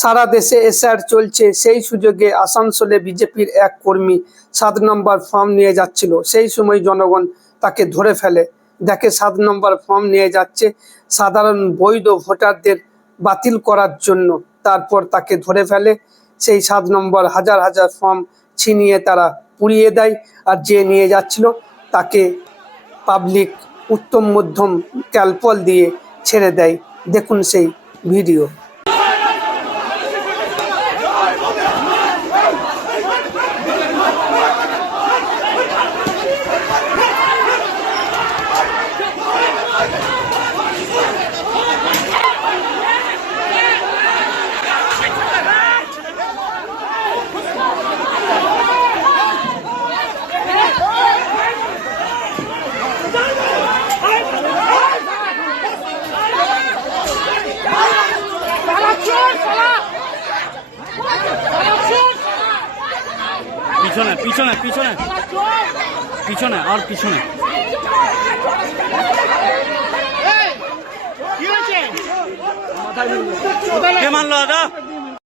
সারা দেশে এসআর চলছে, সেই সুযোগে আসানসোলে বিজেপির এক কর্মী 7 নম্বর ফর্ম নিয়ে যাচ্ছিল। সেই সময় জনগণ তাকে ধরে ফেলে। দেখে 7 নম্বর ফর্ম নিয়ে যাচ্ছে সাধারণ বৈধ ভোটারদের বাতিল করার জন্য। তারপর তাকে ধরে ফেলে। সেই 7 নম্বর হাজার হাজার ফর্ম ছিনিয়ে তারা পুড়িয়ে দেয়। আর যে নিয়ে যাচ্ছিল তাকে পাবলিক উত্তম মধ্যম ক্যালপল দিয়ে ছেড়ে দেয়। দেখুন সেই ভিডিও। পিছনে পিছনে পিছনে পিছনে আর পিছনে কে মানলো দাদা?